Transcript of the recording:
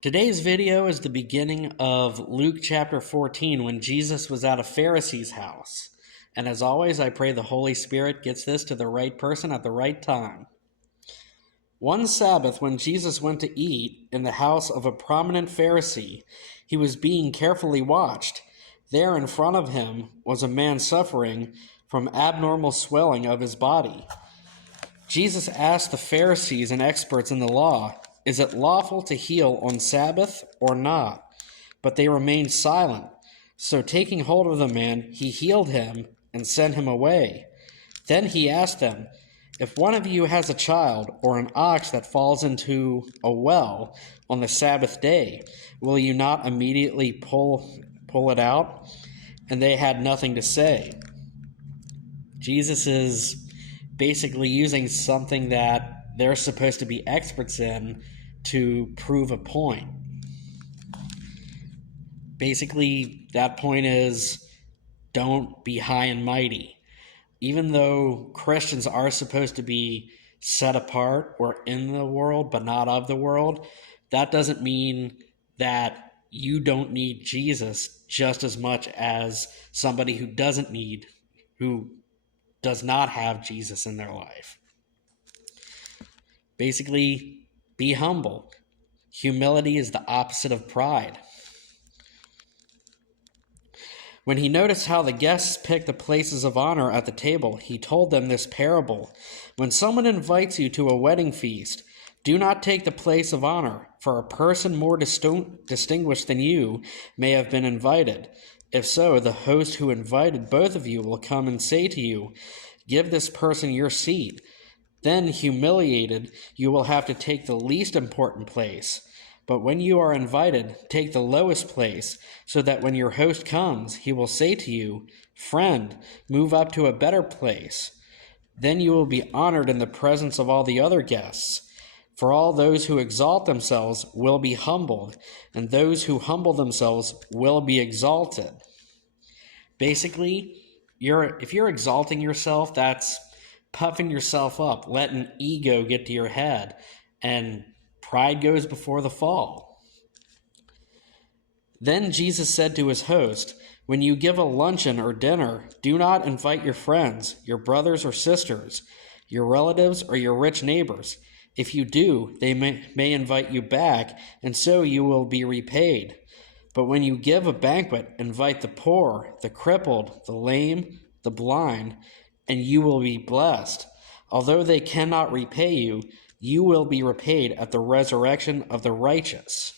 Today's video is the beginning of Luke chapter 14 when Jesus was at a Pharisee's house. And as always, I pray the Holy Spirit gets this to the right person at the right time. One Sabbath, when Jesus went to eat in the house of a prominent Pharisee, he was being carefully watched. There in front of him was a man suffering from abnormal swelling of his body. Jesus asked the Pharisees and experts in the law, "Is it lawful to heal on Sabbath or not?" But they remained silent. So taking hold of the man, he healed him and sent him away. Then he asked them, "If one of you has a child or an ox that falls into a well on the Sabbath day, will you not immediately pull it out?" And they had nothing to say. Jesus is basically using something that they're supposed to be experts in to prove a point. Basically, that point is don't be high and mighty. Even though Christians are supposed to be set apart or in the world but not of the world, that doesn't mean that you don't need Jesus just as much as somebody who does not have Jesus in their life. Basically, be humble. Humility is the opposite of pride. When he noticed how the guests picked the places of honor at the table, he told them this parable. When someone invites you to a wedding feast, do not take the place of honor, for a person more distinguished than you may have been invited. If so, the host who invited both of you will come and say to you, "Give this person your seat." Then, humiliated, you will have to take the least important place. But when you are invited, take the lowest place, so that when your host comes, he will say to you, "Friend, move up to a better place." Then you will be honored in the presence of all the other guests. For all those who exalt themselves will be humbled, and those who humble themselves will be exalted. Basically, if you're exalting yourself, that's puffing yourself up, letting ego get to your head, and pride goes before the fall. Then Jesus said to his host, "When you give a luncheon or dinner, do not invite your friends, your brothers or sisters, your relatives or your rich neighbors. If you do, they may invite you back, and so you will be repaid. But when you give a banquet, invite the poor, the crippled, the lame, the blind, and you will be blessed. Although they cannot repay you, you will be repaid at the resurrection of the righteous."